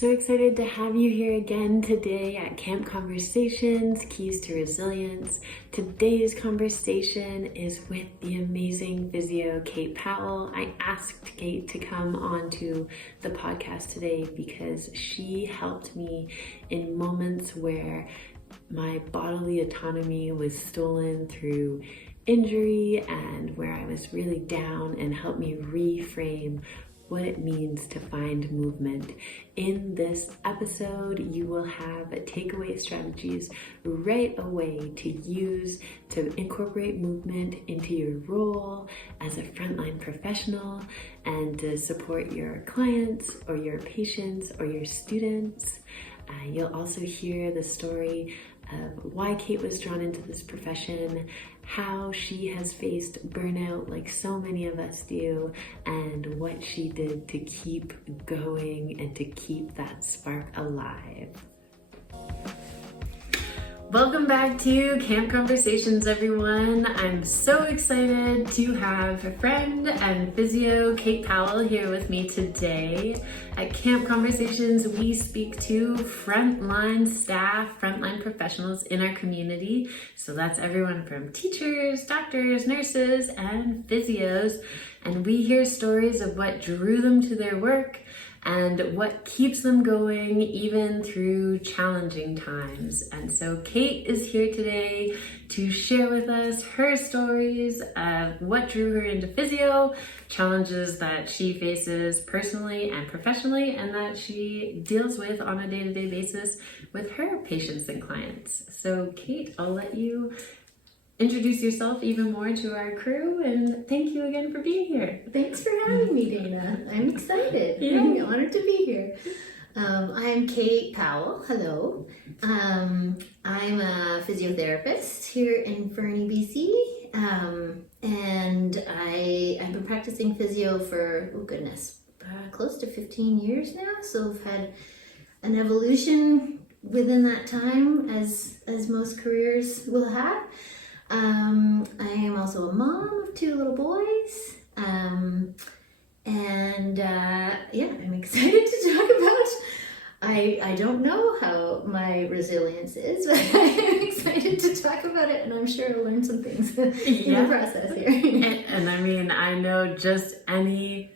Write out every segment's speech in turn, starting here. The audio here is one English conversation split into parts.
so excited to have you here again today at Camp Conversations, Keys to Resilience. Today's conversation is with the amazing physio, Kate Powell. I asked Kate to come onto the podcast today because she helped me in moments where my bodily autonomy was stolen through injury and where I was really down, and helped me reframe what it means to find movement. In this episode, you will have takeaway strategies right away to use to incorporate movement into your role as a frontline professional and to support your clients or your patients or your students. You'll also hear the story of why Kate was drawn into this profession, how she has faced burnout like so many of us do, and what she did to keep going and to keep that spark alive. Welcome back to Camp Conversations, everyone. I'm so excited to have a friend and physio, Kate Powell, here with me today. At Camp Conversations, we speak to frontline staff, frontline professionals in our community. So that's everyone from teachers, doctors, nurses, and physios. And we hear stories of what drew them to their work and what keeps them going even through challenging times. And so Kate is here today to share with us her stories of what drew her into physio, challenges that she faces personally and professionally, and that she deals with on a day-to-day basis with her patients and clients. So Kate, I'll let you introduce yourself even more to our crew, and thank you again for being here. Thanks for having me, Dayna. I'm excited. Yeah. I'm honored to be here. I'm Kate Powell. Hello. I'm a physiotherapist here in Fernie, BC, and I've been practicing physio for, close to 15 years now. So I've had an evolution within that time, as most careers will have. I am also a mom of 2 little boys, I'm excited to talk about. I don't know how my resilience is, but I'm excited to talk about it, and I'm sure I'll learn some things in the process here. And I mean, I know just any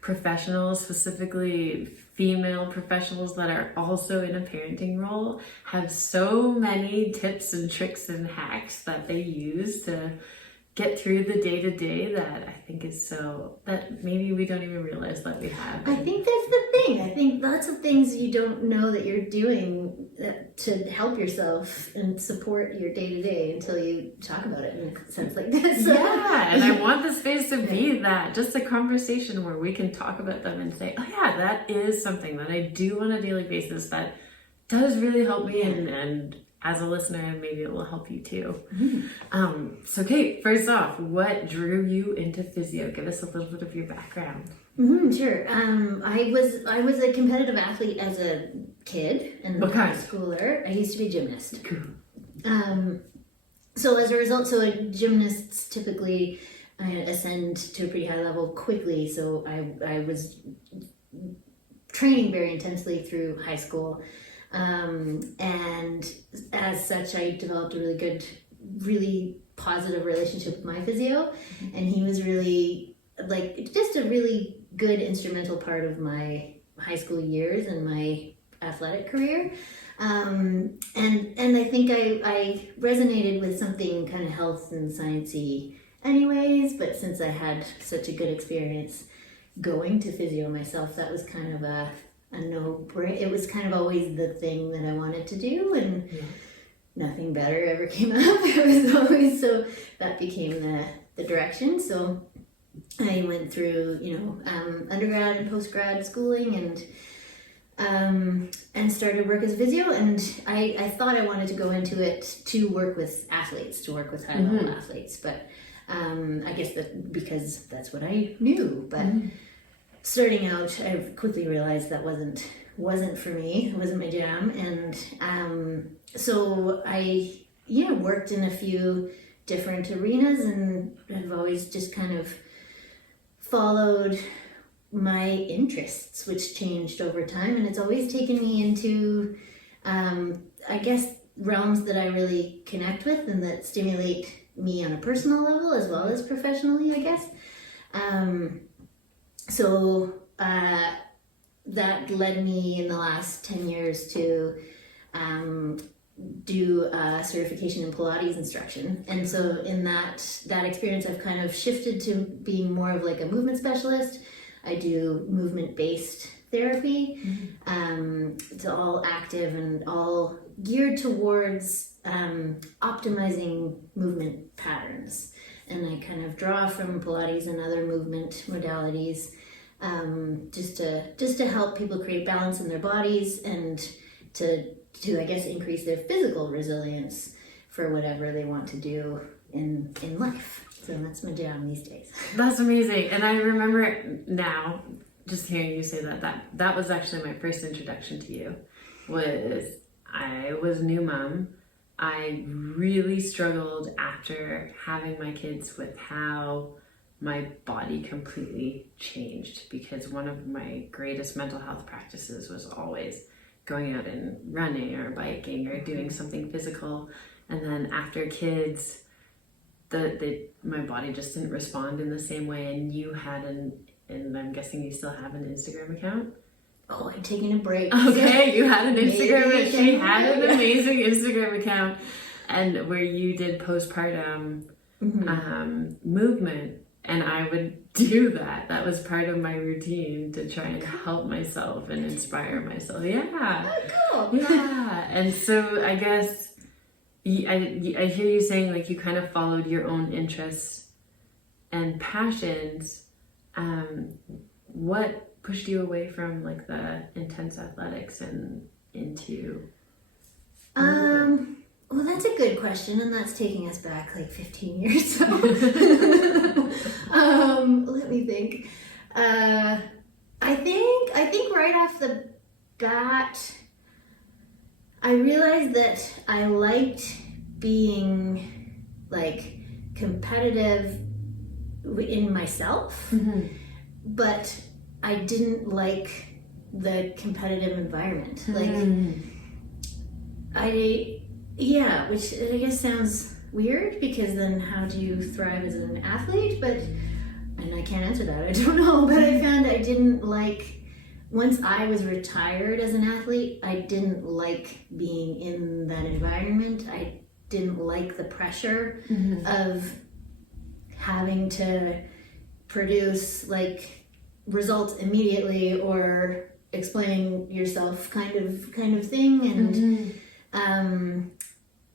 professional, specifically female professionals that are also in a parenting role, have so many tips and tricks and hacks that they use to get through the day-to-day that I think is so, that maybe we don't even realize that we have. I think that's the thing. I think lots of things you don't know that you're doing to help yourself and support your day-to-day until you talk about it in a sense like this. Yeah, and I want the space to be that, just a conversation where we can talk about them and say, oh yeah, that is something that I do on a daily basis that does really help me, and as a listener, maybe it will help you too. Mm-hmm. So Kate, first off, what drew you into physio? Give us a little bit of your background. Mm-hmm, sure. I was a competitive athlete as a kid and a high schooler. I used to be a gymnast. So as a result, gymnasts typically ascend to a pretty high level quickly. So I was training very intensely through high school. And as such, I developed a really positive relationship with my physio, and he was really just a really good instrumental part of my high school years and my athletic career. And I think I resonated with something kind of health and sciencey anyways, but since I had such a good experience going to physio myself, that was kind of a no-brainer. It was kind of always the thing that I wanted to do, and nothing better ever came up. It was always, so that became the direction. So I went through, undergrad and postgrad schooling, and started work as a physio. And I thought I wanted to go into it to work with athletes, to work with high-level athletes, but I guess that because that's what I knew, but. Starting out, I quickly realized that wasn't for me. It wasn't my jam, and so I worked in a few different arenas, and I've always just kind of followed my interests, which changed over time, and it's always taken me into, I guess, realms that I really connect with and that stimulate me on a personal level as well as professionally, I guess. So that led me in the last 10 years to do a certification in Pilates instruction. And so in that experience, I've kind of shifted to being more of like a movement specialist. I do movement-based therapy. It's all active and all geared towards optimizing movement patterns. And I kind of draw from Pilates and other movement modalities just to help people create balance in their bodies and to I guess increase their physical resilience for whatever they want to do in life. So that's my jam these days. That's amazing. And I remember now, just hearing you say that was actually my first introduction to you. I was a new mom. I really struggled after having my kids with how my body completely changed, because one of my greatest mental health practices was always going out and running or biking or doing something physical. And then after kids, my body just didn't respond in the same way. And you had and I'm guessing you still have an Instagram account? Oh, I'm taking a break. Okay, you had an Instagram. She had an amazing Instagram account, and where you did postpartum movement, and I would do that. That was part of my routine to try and help myself and inspire myself. Yeah. Oh, cool. Yeah, and so I guess I hear you saying like you kind of followed your own interests and passions. What pushed you away from like the intense athletics and into well, that's a good question, and that's taking us back like 15 years. So let me think. I think right off the bat I realized that I liked being like competitive in myself, but I didn't like the competitive environment. Which I guess sounds weird, because then how do you thrive as an athlete? And I can't answer that, I don't know, but I found I didn't like, once I was retired as an athlete, I didn't like being in that environment. I didn't like the pressure of having to produce like results immediately or explain yourself kind of thing,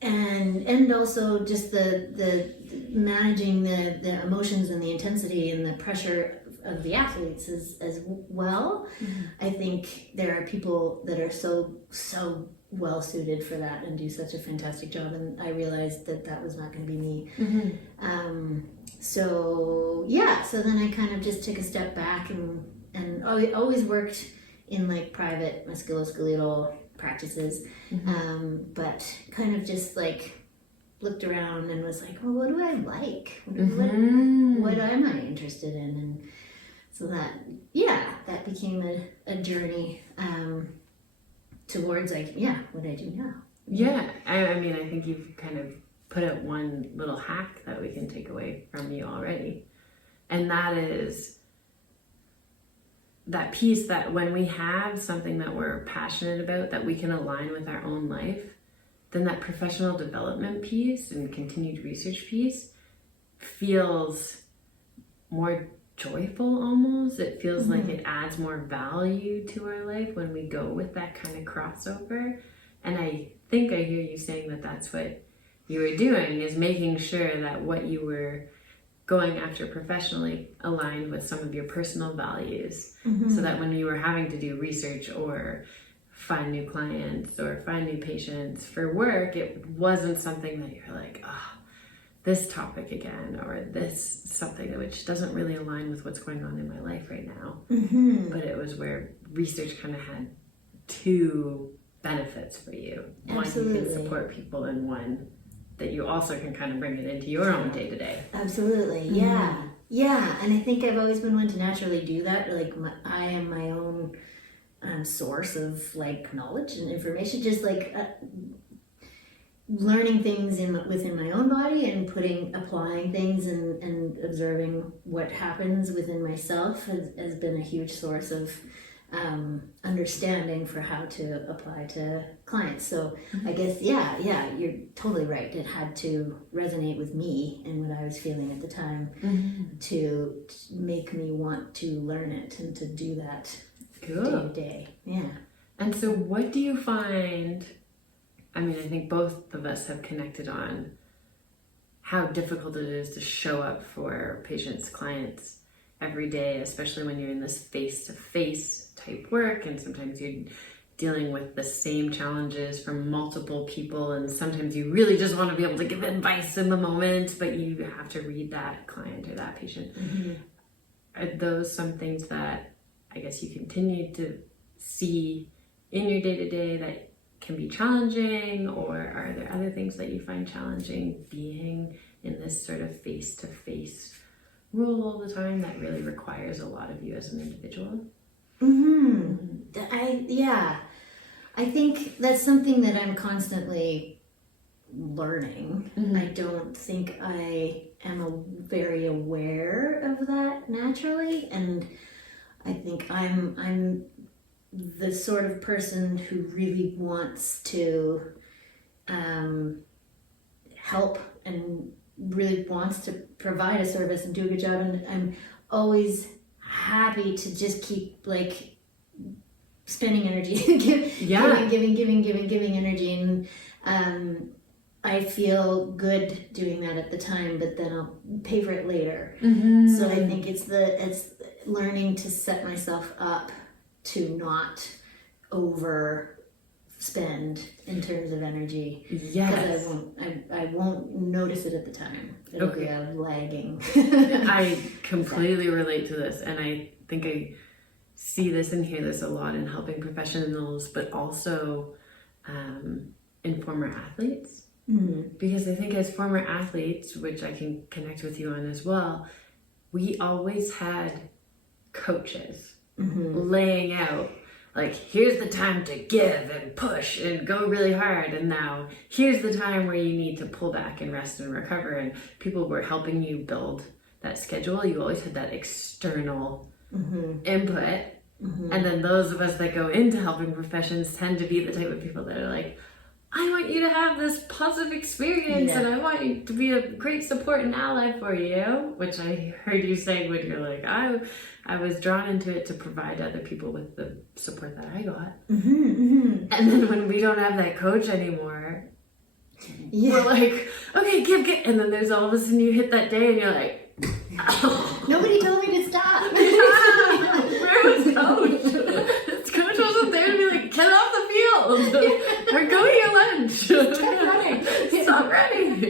and also just the managing the emotions and the intensity and the pressure of the athletes as well. I think there are people that are so well suited for that and do such a fantastic job, and I realized that was not going to be me. So then I kind of just took a step back and I always worked in like private musculoskeletal practices, but kind of just like looked around and was like, well, what do I like? What am I interested in? And so that became a journey towards like, what I do now. Yeah, I mean, I think you've kind of put out one little hack that we can take away from you already. And that is that piece that when we have something that we're passionate about that we can align with our own life, then that professional development piece and continued research piece feels more joyful almost. It feels like it adds more value to our life when we go with that kind of crossover. And I think I hear you saying that that's what you were doing, is making sure that what you were going after professionally aligned with some of your personal values, so that when you were having to do research or find new clients or find new patients for work, it wasn't something that you're like, this topic again, or this something which doesn't really align with what's going on in my life right now. But it was where research kind of had two benefits for you. Absolutely. One, you can support people, and one that you also can kind of bring it into your own day-to-day. Absolutely. Yeah. Yeah, and I think I've always been one to naturally do that. Like I am my own source of like knowledge and information. Just like learning things within my own body and applying things and observing what happens within myself has been a huge source of understanding for how to apply to clients. So I guess, yeah, you're totally right. It had to resonate with me and what I was feeling at the time to make me want to learn it and to do that day to day. Yeah. And so what do you find, I mean, I think both of us have connected on how difficult it is to show up for patients, clients every day, especially when you're in this face-to-face type work, and sometimes you're dealing with the same challenges from multiple people, and sometimes you really just want to be able to give advice in the moment, but you have to read that client or that patient. Are those some things that I guess you continue to see in your day-to-day that can be challenging, or are there other things that you find challenging being in this sort of face-to-face role all the time that really requires a lot of you as an individual? I think that's something that I'm constantly learning. I don't think I am very aware of that naturally, and I think I'm the sort of person who really wants to help and really wants to provide a service and do a good job, and I'm always happy to just keep like spending energy, giving energy, and I feel good doing that at the time, but then I'll pay for it later. So I think it's learning to set myself up to not overspend in terms of energy. Because I won't notice it at the time. It'll be a lagging. I completely relate to this, and I think I see this and hear this a lot in helping professionals, but also in former athletes. Because I think as former athletes, which I can connect with you on as well, we always had coaches laying out, like, here's the time to give and push and go really hard, and now here's the time where you need to pull back and rest and recover, and people were helping you build that schedule. You always had that external input, and then those of us that go into helping professions tend to be the type of people that are like, I want you to have this positive experience, and I want you to be a great support and ally for you, which I heard you saying when you're like, I was drawn into it to provide other people with the support that I got. And then when we don't have that coach anymore, we're like, okay, give, and then there's all of a sudden you hit that day and you're like, oh. Nobody told me to stop. Where was coach? Coach wasn't there to be like, get off the field or go eat your lunch. Stop running. Stop running.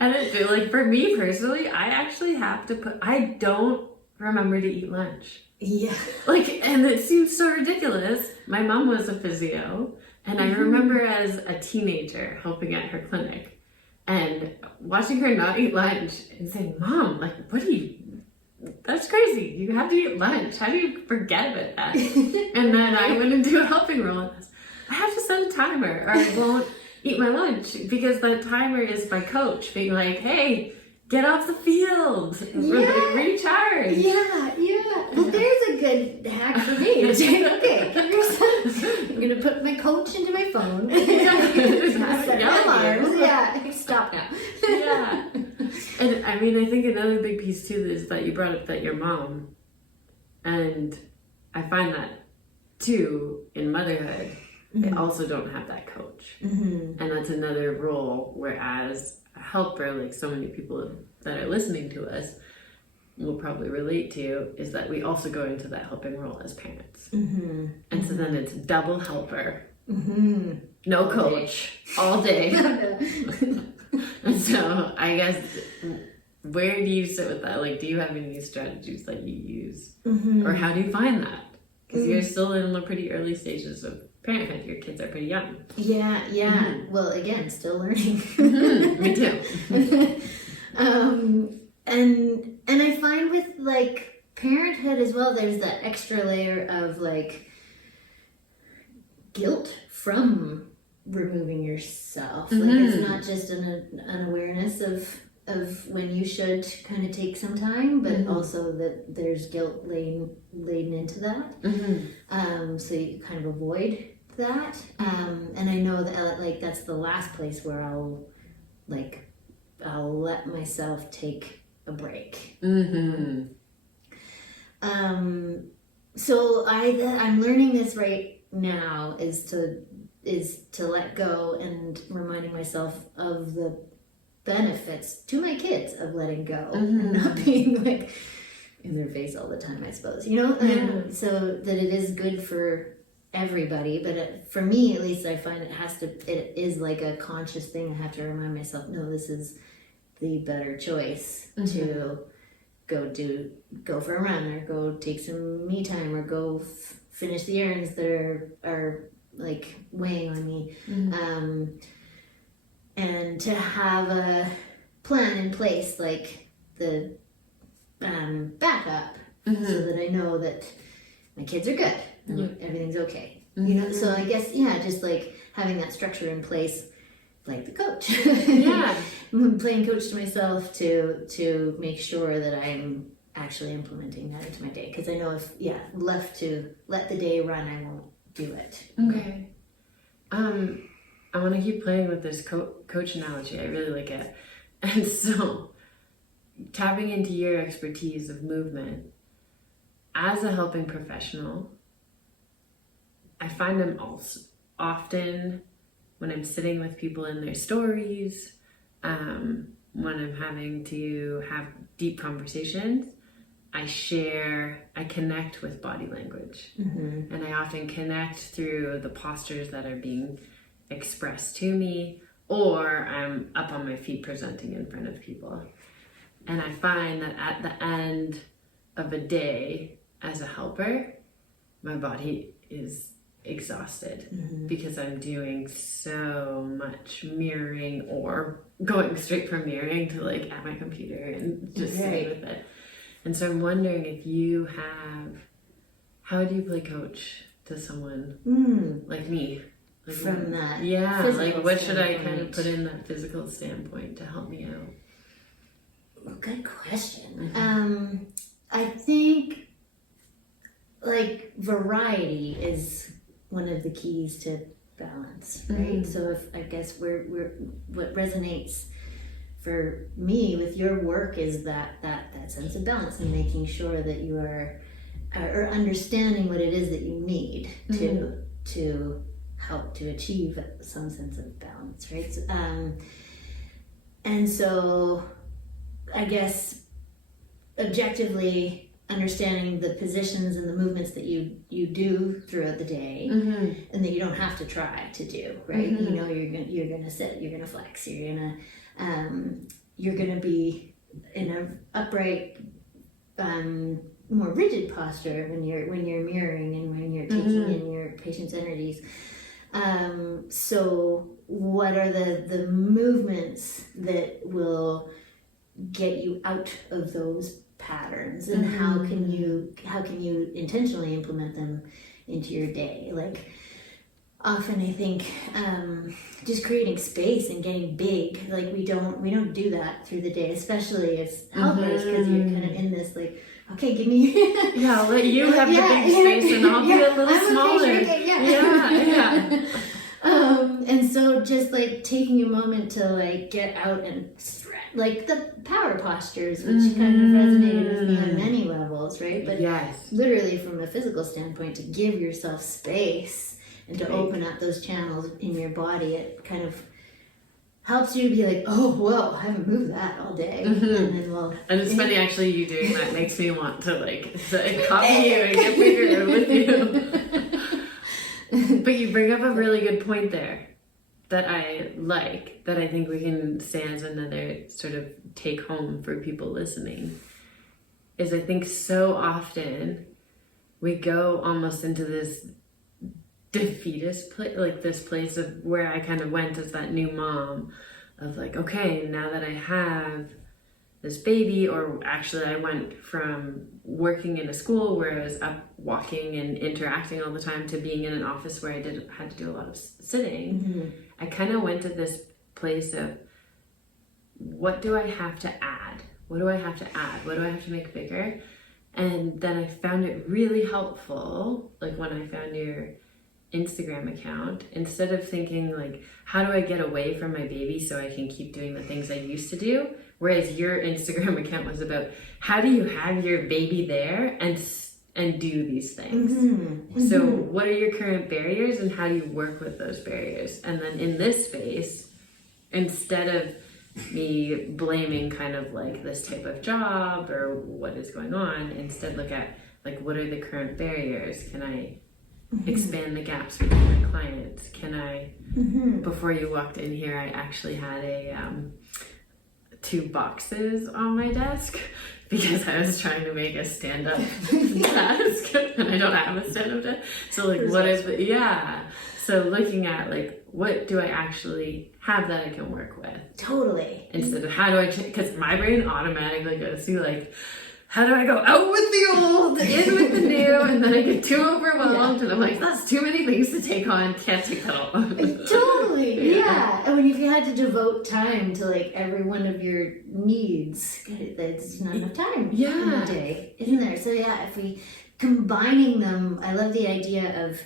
And it, like, for me personally, I actually have to I don't remember to eat lunch. Like, and it seems so ridiculous. My mom was a physio, and I remember as a teenager helping at her clinic and watching her not eat lunch and saying, Mom, like, that's crazy. You have to eat lunch. How do you forget about that? And then I went into a helping role, and I have to set a timer or I won't eat my lunch, because that timer is my coach being like, hey, get off the field, recharge. Well, there's a good hack for me. Okay, I'm gonna put my coach into my phone. Set my alarms. Stop now. And I mean, I think another big piece too is that you brought up that your mom, and I find that too in motherhood, they also don't have that coach. And that's another role, whereas a helper, like so many people that are listening to us will probably relate to, is that we also go into that helping role as parents. And so then it's double helper, no coach, all day. And so I guess, where do you sit with that? Like, do you have any strategies that you use? Or how do you find that? Because you're still in the pretty early stages of parenthood. Your kids are pretty young. Well, again, still learning. Me too. And And I find with like parenthood as well, there's that extra layer of like guilt from removing yourself. Like it's not just an awareness of when you should kind of take some time, but also that there's guilt laden into that. So you kind of avoid that. And I know that like that's the last place where I'll let myself take a break. So I'm learning this right now is to let go and reminding myself of the benefits to my kids of letting go and not being like in their face all the time, I suppose, you know. So that it is good for everybody, but for me at least, I find it is like a conscious thing. I have to remind myself, no, this is the better choice to go for a run, or go take some me time, or go finish the errands that are like weighing on me. And to have a plan in place, like the backup, so that I know that my kids are good and everything's okay. You know, so I guess, just like having that structure in place, like the coach. I'm playing coach to myself to make sure that I'm actually implementing that into my day. Because I know if, left to let the day run, I won't do it. Okay. I want to keep playing with this coach analogy. I really like it. And so, tapping into your expertise of movement, as a helping professional, I find I'm also often, when I'm sitting with people in their stories, when I'm having to have deep conversations, I connect with body language. And I often connect through the postures that are being expressed to me, or I'm up on my feet presenting in front of people. And I find that at the end of a day as a helper, my body is exhausted because I'm doing so much mirroring, or going straight from mirroring to like at my computer and just sitting with it. And so I'm wondering if you how do you play coach to someone like me? Like from that like what should I kind of put in that physical standpoint to help me out? Good question. I think like variety is one of the keys to balance, right? So if I guess we're what resonates for me with your work is that sense of balance, and making sure that you are or understanding what it is that you need to help to achieve some sense of balance, right? And so I guess objectively understanding the positions and the movements that you do throughout the day, and that you don't have to try to do, right? You know, you're gonna sit, you're gonna flex, you're gonna be in an upright, more rigid posture when you're mirroring and when you're taking in your patient's energies. So what are the movements that will get you out of those patterns, and how can you intentionally implement them into your day? Like often I think just creating space and getting big, like we don't do that through the day, especially as helpers, because you're kind of in this like, okay, give me I'll let you have the big space and I'll be a little smaller. And so just like taking a moment to like get out and stretch, like the power postures, which kind of resonated with me on many levels, right? But literally from a physical standpoint, to give yourself space and to open up those channels in your body, it kind of helps you be like, oh, whoa, I haven't moved that all day. And then and it's funny, actually, you doing that makes me want to like copy you and get bigger with you. But you bring up a really good point there that I like, that I think we can say as another sort of take home for people listening, is I think so often we go almost into this defeatist place, like this place of where I kind of went as that new mom of like, okay, now that I have this baby, or actually I went from working in a school where I was up walking and interacting all the time to being in an office where I had to do a lot of sitting. I kind of went to this place of, what do I have to add? What do I have to add? What do I have to make bigger? And then I found it really helpful, like when I found your Instagram account, instead of thinking like, how do I get away from my baby so I can keep doing the things I used to do? Whereas your Instagram account was about, how do you have your baby there and do these things? So what are your current barriers and how do you work with those barriers? And then in this space, instead of me blaming kind of like this type of job or what is going on, instead look at like, what are the current barriers? Can I expand the gaps between my clients? Can I, before you walked in here, I actually had two boxes on my desk because I was trying to make a stand-up desk and I don't have a stand-up desk. So like, what is the, so looking at like, what do I actually have that I can work with? Totally. Instead of how do I, because my brain automatically goes to like, how do I go out with the old, in with the new, and then I get too overwhelmed, and I'm like, that's too many things to take on, can't take that all. Totally, yeah. And when you had to devote time to like every one of your needs, there's not enough time in the day, isn't there? So yeah, if we combining them, I love the idea of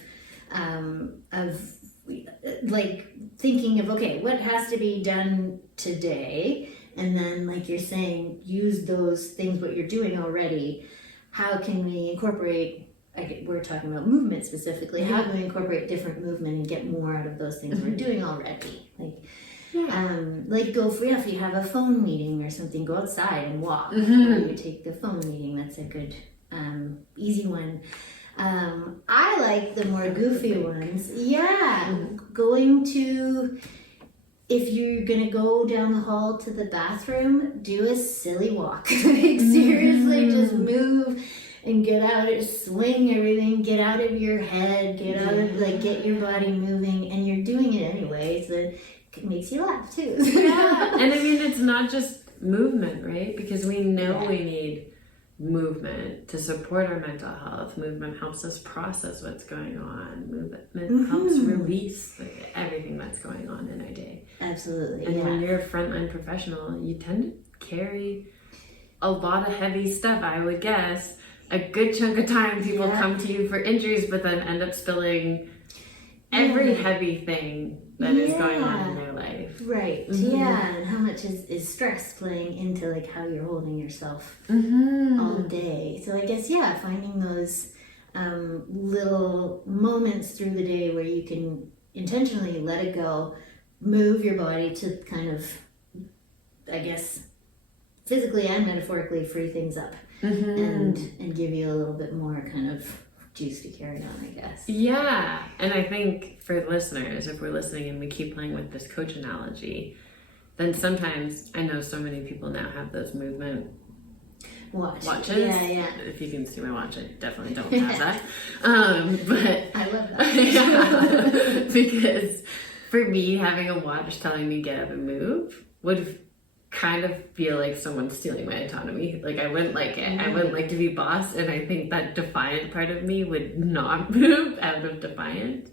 like thinking of, okay, what has to be done today? And then, like you're saying, use those things, what you're doing already. How can we incorporate, we're talking about movement specifically, how can we incorporate different movement and get more out of those things we're doing already? Like go for, if you have a phone meeting or something, go outside and walk. Or you take the phone meeting, that's a good, easy one. I like the more goofy ones. Going to... If you're gonna go down the hall to the bathroom, do a silly walk. Like seriously, just move and get out, swing everything, get out of your head, get out of, like, get your body moving, and you're doing it anyway, so it makes you laugh too. And I mean, it's not just movement, right? Because we know we need movement to support our mental health. Movement helps us process what's going on. Movement helps release like, everything that's going on in our day. Absolutely. And when you're a frontline professional, you tend to carry a lot of heavy stuff, I would guess. A good chunk of time people come to you for injuries, but then end up spilling every heavy thing that is going on in their life. Right. And how much is stress playing into like how you're holding yourself all day. So I guess, finding those little moments through the day where you can intentionally let it go, move your body to kind of, I guess, physically and metaphorically free things up and give you a little bit more kind of juice to carry on, I guess. Yeah, and I think for listeners, if we're listening and we keep playing with this coach analogy, then sometimes, I know so many people now have those movement watches. Yeah. If you can see my watch, I definitely don't have that. But I love that. because for me, having a watch telling me get up and move would kind of feel like someone's stealing my autonomy. Like I wouldn't like it. I wouldn't like to be boss, and I think that defiant part of me would not move out of defiant.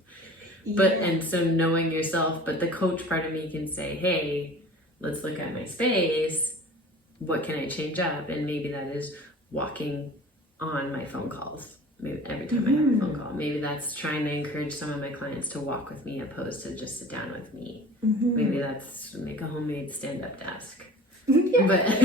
But and so knowing yourself, but the coach part of me can say, hey, let's look at my space. What can I change up? And maybe that is walking on my phone calls. Maybe every time I have a phone call. Maybe that's trying to encourage some of my clients to walk with me opposed to just sit down with me. Maybe that's make a homemade stand-up desk. But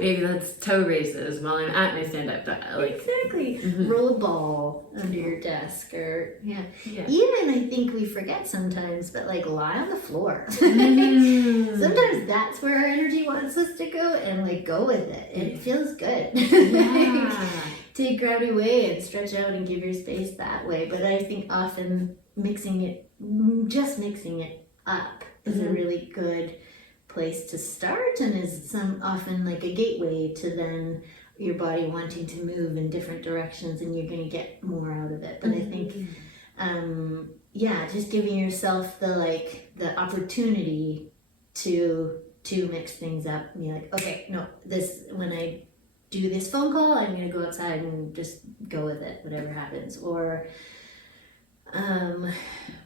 maybe that's toe races while I'm at my stand-up desk. Exactly. Roll a ball under your desk, or even I think we forget sometimes, but like lie on the floor. Sometimes that's where our energy wants us to go, and like go with it. It feels good. Take gravity away and stretch out and give your space that way. But I think often mixing it up is a really good place to start, and is often like a gateway to then your body wanting to move in different directions, and you're going to get more out of it. But I think just giving yourself the opportunity to to mix things up and be like, okay, no, when I do this phone call, I'm going to go outside and just go with it, whatever happens. Or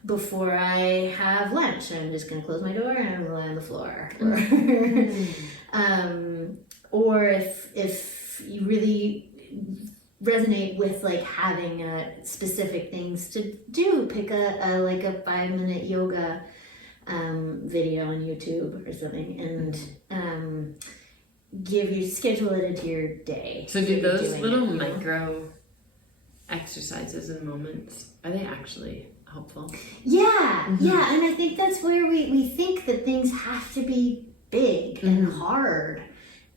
before I have lunch, I'm just going to close my door and I'm going to lie on the floor. Or if you really resonate with like having specific things to do, pick a 5-minute yoga video on YouTube or something, and schedule it into your day. So do those little micro exercises and moments, are they actually helpful? Yeah, yeah, and I think that's where we think that things have to be big and hard,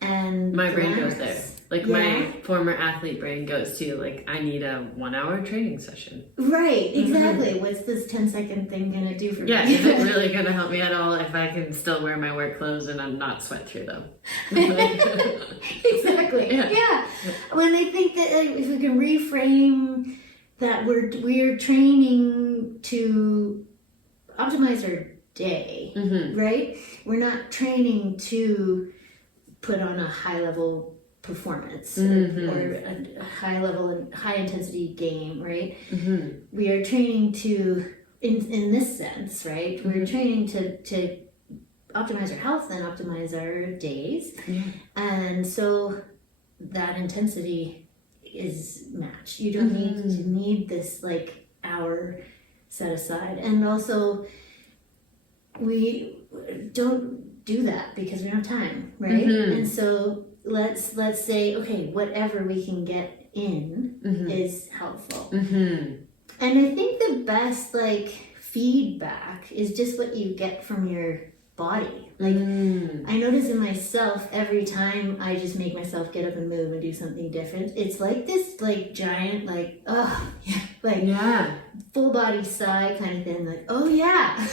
and my brain goes there. Like my former athlete brain goes to like, I need a 1-hour training session. Right, exactly. What's this 10-second thing gonna do for me? Yeah, is it really gonna help me at all if I can still wear my work clothes and I'm not sweat through them? Exactly. Yeah. When I think that if we can reframe that we're training to optimize our day, right? We're not training to put on a high level performance or a high level and high intensity game, right? We are training to, in this sense, right? We're training to optimize our health and optimize our days. And so that intensity is matched. You don't need this like hour set aside. And also we don't do that because we don't have time, right? And so let's say, okay, whatever we can get in is helpful. And I think the best like feedback is just what you get from your body. Like I notice in myself, every time I just make myself get up and move and do something different, it's like this like giant like full body sigh kind of thing, like, oh yeah.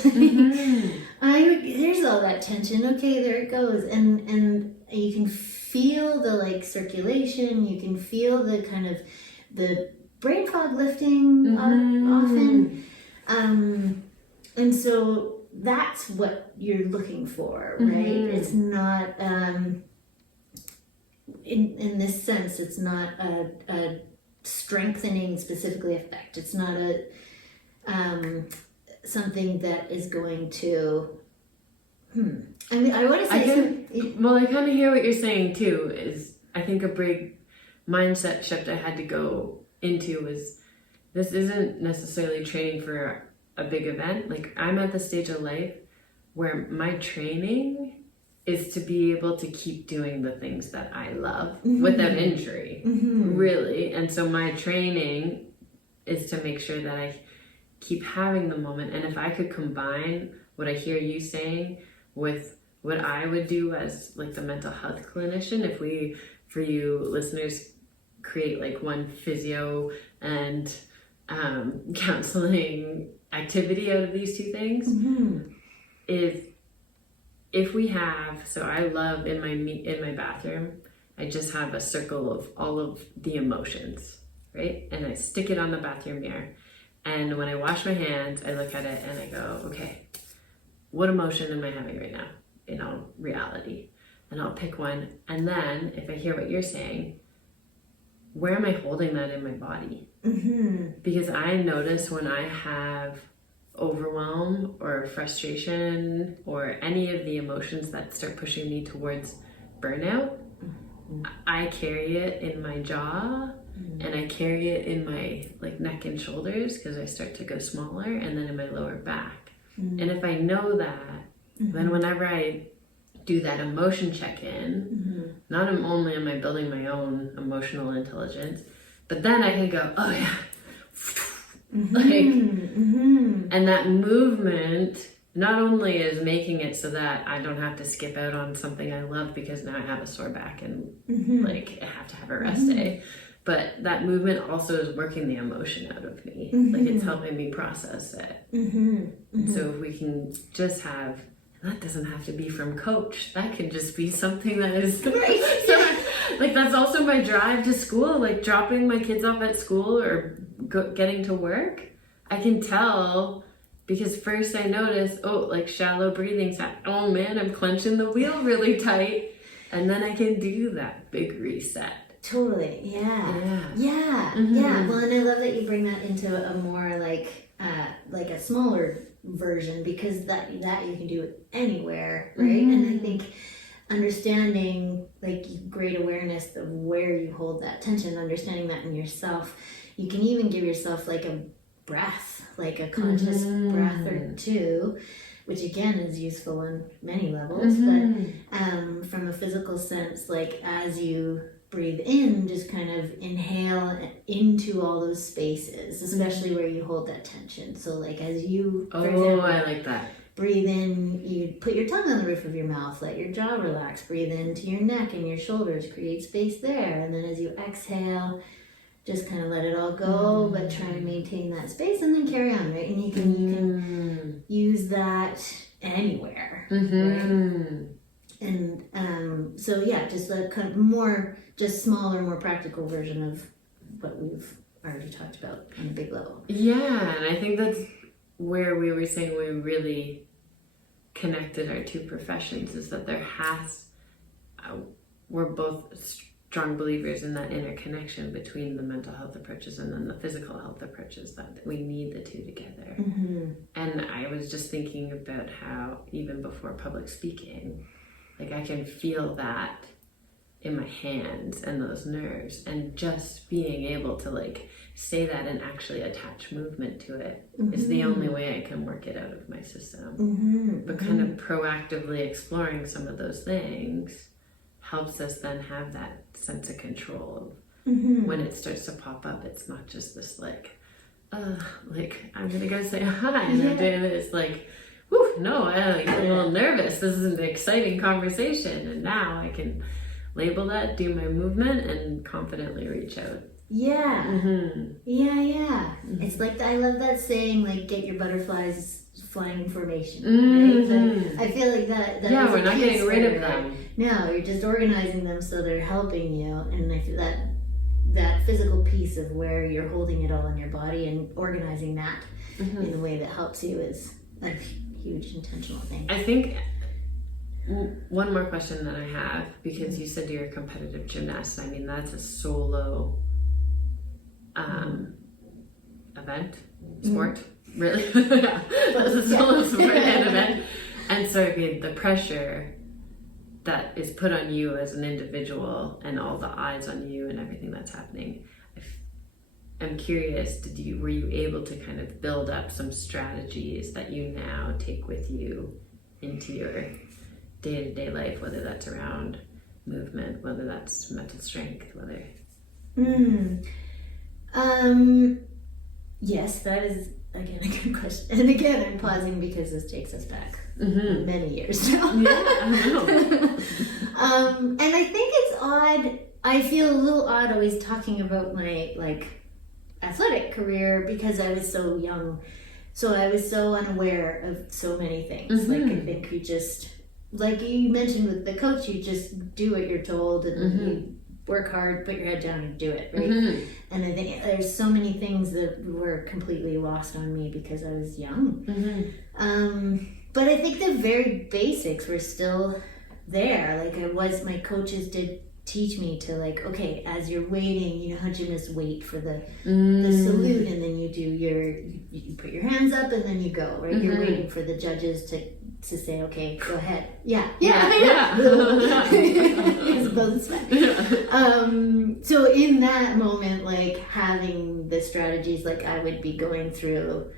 There's all that tension, okay, there it goes. And you can feel the like circulation, you can feel the kind of the brain fog lifting often. And so that's what you're looking for, right? It's not in this sense, it's not a strengthening specifically effect. It's not a something that is going to I mean, I want to say I kind of hear what you're saying too. Is I think a big mindset shift I had to go into was this isn't necessarily training for a big event. Like I'm at the stage of life where my training is to be able to keep doing the things that I love without injury, really. And so my training is to make sure that I keep having the moment. And if I could combine what I hear you saying with what I would do as like the mental health clinician, if we, for you listeners, create like one physio and counseling activity out of these two things, if we have, so I love in my bathroom, I just have a circle of all of the emotions, right? And I stick it on the bathroom mirror. And when I wash my hands, I look at it and I go, okay, what emotion am I having right now? In all reality. And I'll pick one. And then if I hear what you're saying, where am I holding that in my body? Because I notice when I have overwhelm or frustration or any of the emotions that start pushing me towards burnout, I carry it in my jaw and I carry it in my like neck and shoulders because I start to go smaller, and then in my lower back. And if I know that, then whenever I do that emotion check-in, not only am I building my own emotional intelligence, but then I can go, oh yeah, and that movement not only is making it so that I don't have to skip out on something I love because now I have a sore back and like I have to have a rest day, but that movement also is working the emotion out of me. Like it's helping me process it. So if we can just have, that doesn't have to be from coach, that can just be something that is like that's also my drive to school, like dropping my kids off at school or getting to work. I can tell Because first I noticed, like shallow breathing, oh man, I'm clenching the wheel really tight. And then I can do that big reset. Totally. Yeah. Well, and I love that you bring that into a more like a smaller version, because that you can do it anywhere, right? And I think understanding like great awareness of where you hold that tension, understanding that in yourself, you can even give yourself like a breath, like a conscious breath or two, which again is useful on many levels. But from a physical sense, like as you breathe in, just kind of inhale into all those spaces, especially where you hold that tension. So like as you, for example, I like that. Breathe in, you put your tongue on the roof of your mouth, let your jaw relax, breathe into your neck and your shoulders, create space there. And then as you exhale, just kind of let it all go, but try and maintain that space and then carry on, right? And you can use that anywhere, right? And so yeah, just a kind of more, just smaller, more practical version of what we've already talked about on a big level. Yeah, and I think that's where we were saying we really connected our two professions, is that there we're both strong believers in that interconnection between the mental health approaches and then the physical health approaches, that we need the two together. And I was just thinking about how even before public speaking, like I can feel that in my hands and those nerves, and just being able to like say that and actually attach movement to it is the only way I can work it out of my system. But kind of proactively exploring some of those things helps us then have that sense of control. When it starts to pop up, it's not just this like I'm gonna go say hi and I'm doing this like, whew, no, I get a little nervous. This is an exciting conversation, and now I can label that, do my movement, and confidently reach out. It's like, I love that saying, like, get your butterflies flying in formation, right? But I feel like that we're not getting rid of them. No, you're just organizing them so they're helping you. And I feel that physical piece of where you're holding it all in your body and organizing that in a way that helps you is a huge intentional thing. I think one more question that I have, because you said you're a competitive gymnast. I mean, that's a solo event, sport, really. That's a solo sport and event. And so I mean, the pressure that is put on you as an individual and all the eyes on you and everything that's happening, I'm curious, were you able to kind of build up some strategies that you now take with you into your day-to-day life, whether that's around movement, whether that's mental strength, whether... Yes, that is, again, a good question. And again, I'm pausing because this takes us back many years now. Yeah, I know. And I think it's odd. I feel a little odd always talking about my, like, athletic career because I was so young. So I was so unaware of so many things. Like, I think you just, like you mentioned with the coach, you just do what you're told and you work hard, put your head down and do it, right? And I think there's so many things that were completely lost on me because I was young. But I think the very basics were still there. Like my coaches did teach me to, like, okay, as you're waiting, you know how gymnasts wait for the salute, and then you put your hands up and then you go, right? You're waiting for the judges to say, okay, go ahead. Yeah. It's both sides. So in that moment, like having the strategies, like I would be going through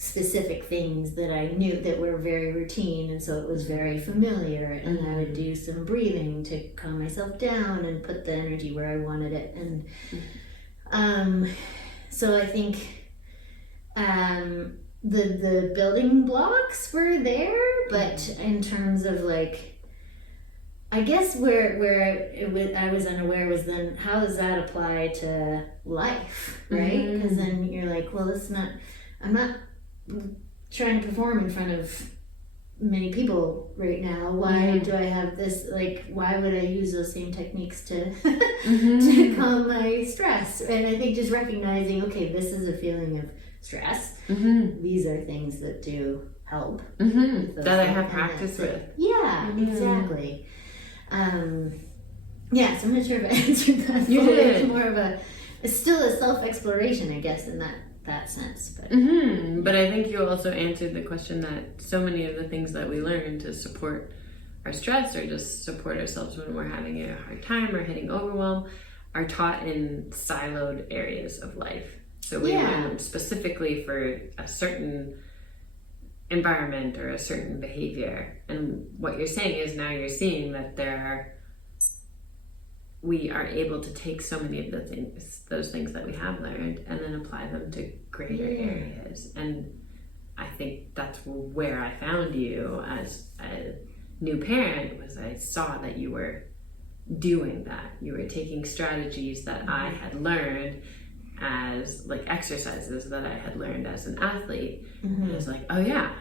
specific things that I knew that were very routine, and so it was very familiar, and I would do some breathing to calm myself down and put the energy where I wanted it. And so I think the building blocks were there, but in terms of, like, I guess where I was unaware was then how does that apply to life, right? Because then you're like, well, I'm not trying to perform in front of many people right now. Why do I have this, like, why would I use those same techniques to calm my stress? And I think just recognizing, okay, this is a feeling of stress. Mm-hmm. These are things that do help. Mm-hmm. That I have practice with. Yeah, exactly. Yeah, so I'm not sure if I answered that fully. It's more of still a self-exploration, I guess, in that sense. But But I think you also answered the question that so many of the things that we learn to support our stress or just support ourselves when we're having a hard time or hitting overwhelm are taught in siloed areas of life. So we learn them specifically for a certain environment or a certain behavior. And what you're saying is now you're seeing that we are able to take so many of those things that we have learned and then apply them to greater areas. And I think that's where I found you as a new parent, was I saw that you were doing that. You were taking strategies that I had learned as like exercises that I had learned as an athlete. And I was like, oh yeah,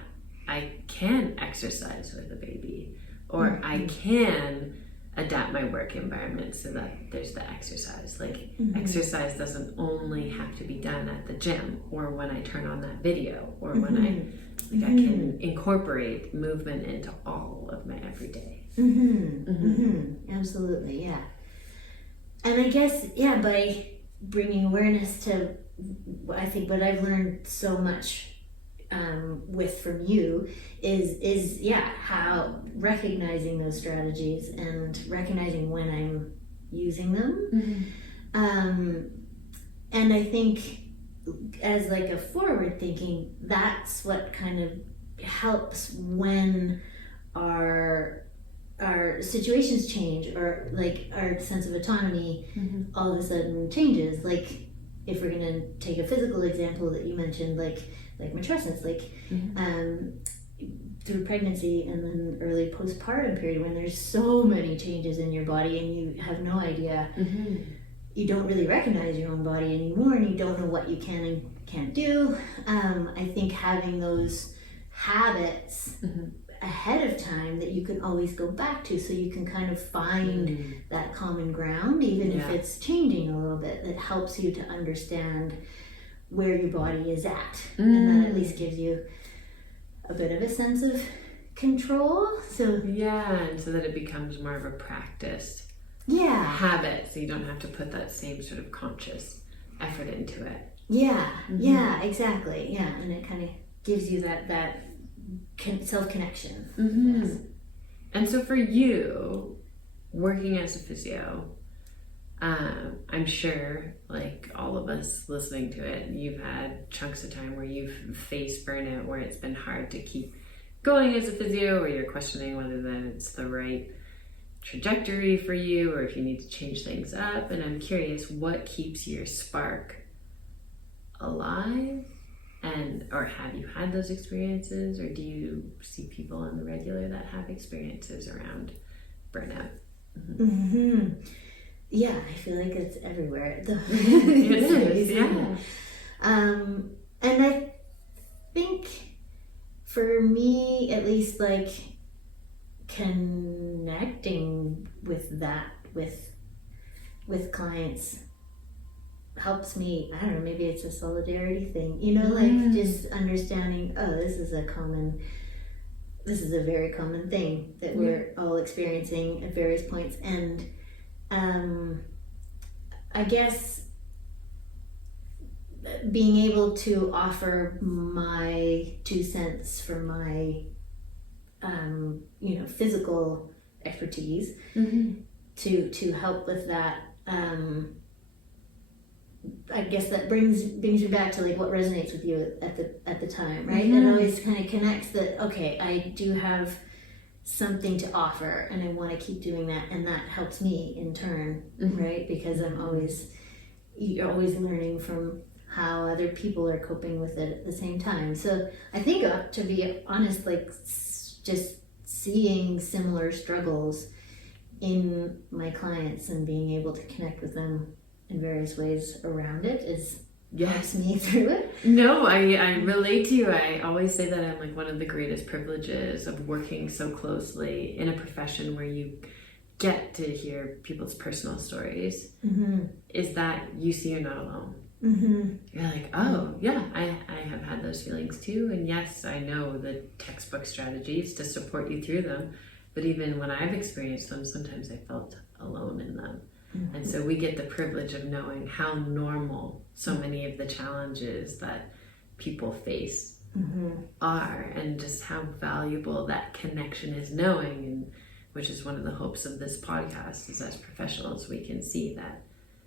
I can exercise with a baby, or I can adapt my work environment so that there's the exercise. Like exercise doesn't only have to be done at the gym or when I turn on that video or when I can incorporate movement into all of my everyday. Absolutely, yeah. And I guess, by bringing awareness to, I think what I've learned so much from you is how recognizing those strategies and recognizing when I'm using them. And I think as like a forward thinking, that's what kind of helps when our situations change, or like our sense of autonomy all of a sudden changes. Like if we're gonna take a physical example that you mentioned, like matrescence, through pregnancy and then early postpartum period, when there's so many changes in your body and you have no idea, you don't really recognize your own body anymore, and you don't know what you can and can't do. I think having those habits ahead of time that you can always go back to, so you can kind of find that common ground, even if it's changing a little bit, that helps you to understand where your body is at, and that at least gives you a bit of a sense of control. So and so that it becomes more of a practice habit, so you don't have to put that same sort of conscious effort into it. Exactly, and it kind of gives you that self-connection. And so for you, working as a physio, I'm sure, like all of us listening to it, you've had chunks of time where you've faced burnout, where it's been hard to keep going as a physio, or you're questioning whether that's the right trajectory for you, or if you need to change things up. And I'm curious, what keeps your spark alive? Or have you had those experiences, or do you see people on the regular that have experiences around burnout? Yeah, I feel like it's everywhere. It is, And I think for me, at least, like connecting with that with clients helps me. I don't know, maybe it's a solidarity thing, like just understanding, this is a very common thing that we're all experiencing at various points. And I guess being able to offer my 2 cents for my physical expertise to help with that. I guess that brings me back to like what resonates with you at the time, right? It always kind of connects that, okay, I do have something to offer and I want to keep doing that, and that helps me in turn, right? Because you're always learning from how other people are coping with it at the same time. So I think, to be honest, like just seeing similar struggles in my clients and being able to connect with them in various ways around it helps me through it. No, I relate to you. I always say that I'm like, one of the greatest privileges of working so closely in a profession where you get to hear people's personal stories is that you see you're not alone. You're like, oh yeah, I have had those feelings too, and yes, I know the textbook strategies to support you through them, but even when I've experienced them, sometimes I felt alone in them. And so we get the privilege of knowing how normal so many of the challenges that people face are, and just how valuable that connection is, knowing, and which is one of the hopes of this podcast, is as professionals we can see that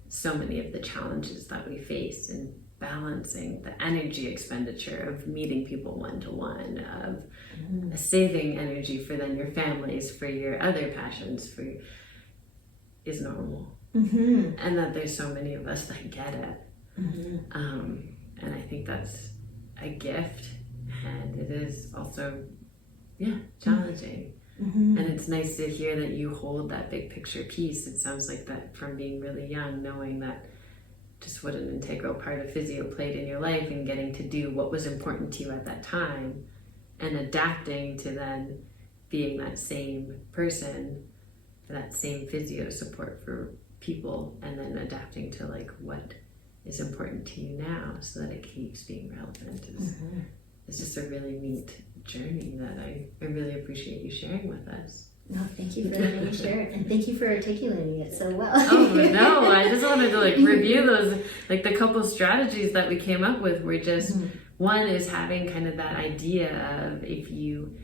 so many of the challenges that we face in balancing the energy expenditure of meeting people one-to-one, of saving energy for then your families, for your other passions, is normal. And that there's so many of us that get it. And I think that's a gift, and it is also challenging. And it's nice to hear that you hold that big picture piece. It sounds like that from being really young, knowing that just what an integral part of physio played in your life, and getting to do what was important to you at that time, and adapting to then being that same person, that same physio support for people, and then adapting to like what is important to you now, so that it keeps being relevant. It's just a really neat journey that I really appreciate you sharing with us. No, thank you for letting me share it, and thank you for articulating it so well. Oh no, I just wanted to like review those, like the couple strategies that we came up with were just one is having kind of that idea of, if you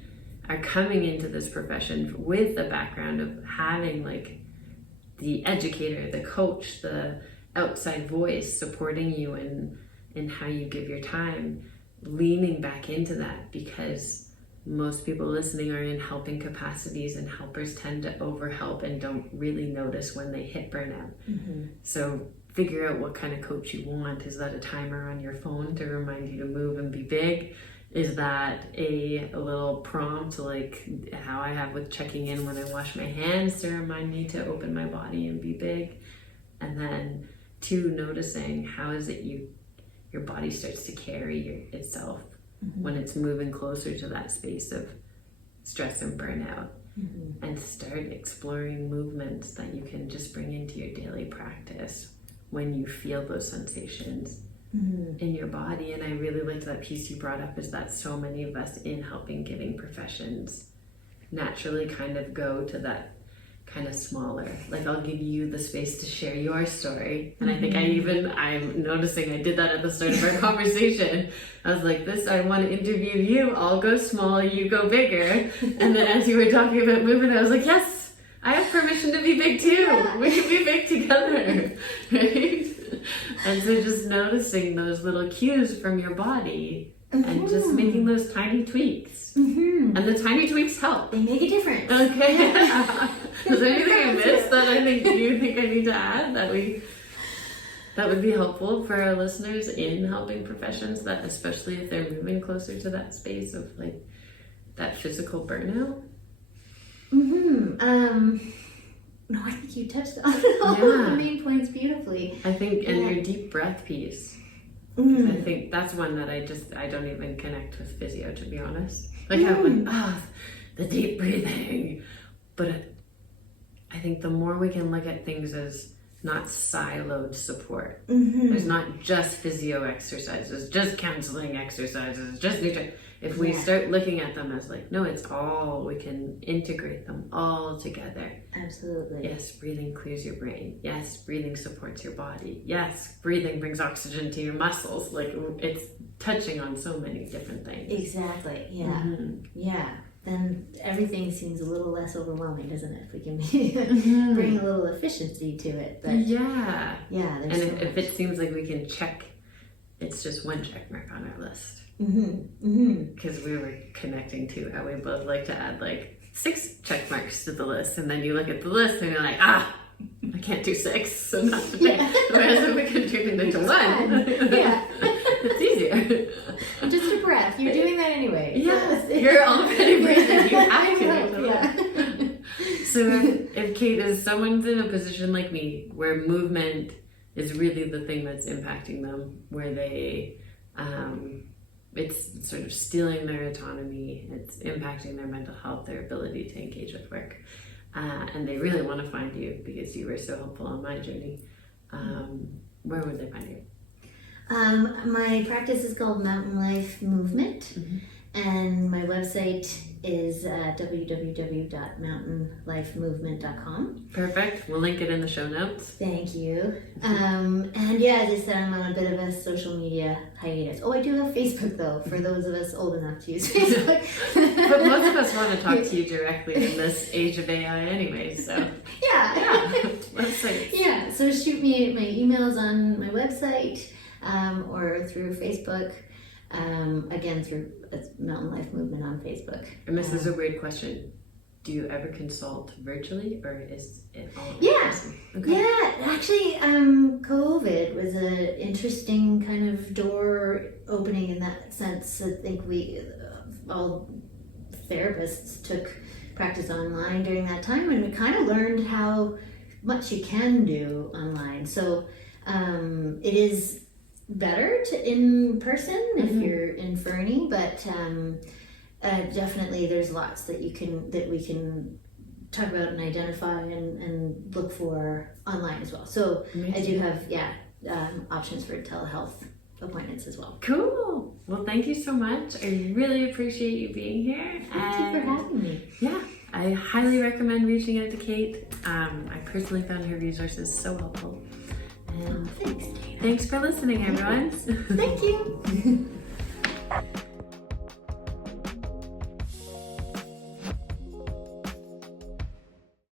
are coming into this profession with the background of having like the educator, the coach, the outside voice supporting you in how you give your time, leaning back into that, because most people listening are in helping capacities, and helpers tend to overhelp and don't really notice when they hit burnout. So figure out what kind of coach you want. Is that a timer on your phone to remind you to move and be big? Is that a little prompt like how I have with checking in when I wash my hands to remind me to open my body and be big? And then two, noticing how is it your body starts to carry itself when it's moving closer to that space of stress and burnout. And start exploring movements that you can just bring into your daily practice when you feel those sensations in your body. And I really liked that piece you brought up, is that so many of us in helping giving professions naturally kind of go to that kind of smaller, like I'll give you the space to share your story. And I think I'm noticing I did that at the start of our conversation. I was like, I want to interview you, I'll go small, you go bigger. And then as you were talking about movement, I was like, yes, I have permission to be big too. We can be big together, right? And so just noticing those little cues from your body and just making those tiny tweaks. And the tiny tweaks help. They make a difference. Okay. Is there anything I missed that you think I need to add that would be helpful for our listeners in helping professions, that especially if they're moving closer to that space of like that physical burnout? No, I think you touched on all of the main points beautifully. I think, and your deep breath piece. I think that's one that I don't even connect with physio, to be honest. Like I'm like, the deep breathing. But I think the more we can look at things as not siloed support. There's not just physio exercises, just counseling exercises, just nutrition. If we start looking at them as like, no, it's all, we can integrate them all together. Absolutely. Yes, breathing clears your brain. Yes, breathing supports your body. Yes, breathing brings oxygen to your muscles. Like it's touching on so many different things. Exactly. Yeah. Yeah. Then everything seems a little less overwhelming, doesn't it? If we can bring a little efficiency to it. But yeah. And if it seems like we can check, it's just one check mark on our list. Because we were connecting to how we both like to add like 6 check marks to the list, and then you look at the list and you're like, I can't do 6, so not today. Whereas if we can turn it into 1, it's easier. Just a breath. You're doing that anyway. Yes, you're already breathing. You have to. So if Kate is, someone's in a position like me where movement is really the thing that's impacting them, where they it's sort of stealing their autonomy, it's impacting their mental health, their ability to engage with work, and they really want to find you because you were so helpful on my journey, where would they find you? My practice is called Mountain Life Movement, and my website is www.mountainlifemovement.com. Perfect. We'll link it in the show notes. Thank you. And yeah, as I said, I'm on a bit of a social media hiatus. Oh, I do have Facebook though, for those of us old enough to use Facebook. But most of us want to talk to you directly in this age of AI anyway, so. Yeah. Website. Yeah, so shoot me my emails on my website or through Facebook. Again, through Mountain Life Movement on Facebook. And this is a weird question. Do you ever consult virtually, or is it all in Yeah. person? Okay. Yeah, actually, COVID was an interesting kind of door opening in that sense. I think we, all therapists took practice online during that time, and we kind of learned how much you can do online. So it is better to in person if you're in Fernie, but definitely there's lots that we can talk about and identify and look for online as well. So Amazing. I do have options for telehealth appointments as well. Cool. Well, thank you so much. I really appreciate you being here. Thank you for having me. Yeah, I highly recommend reaching out to Kate. I personally found her resources so helpful. And Thanks, Dayna. thanks for listening, everyone. Thank you.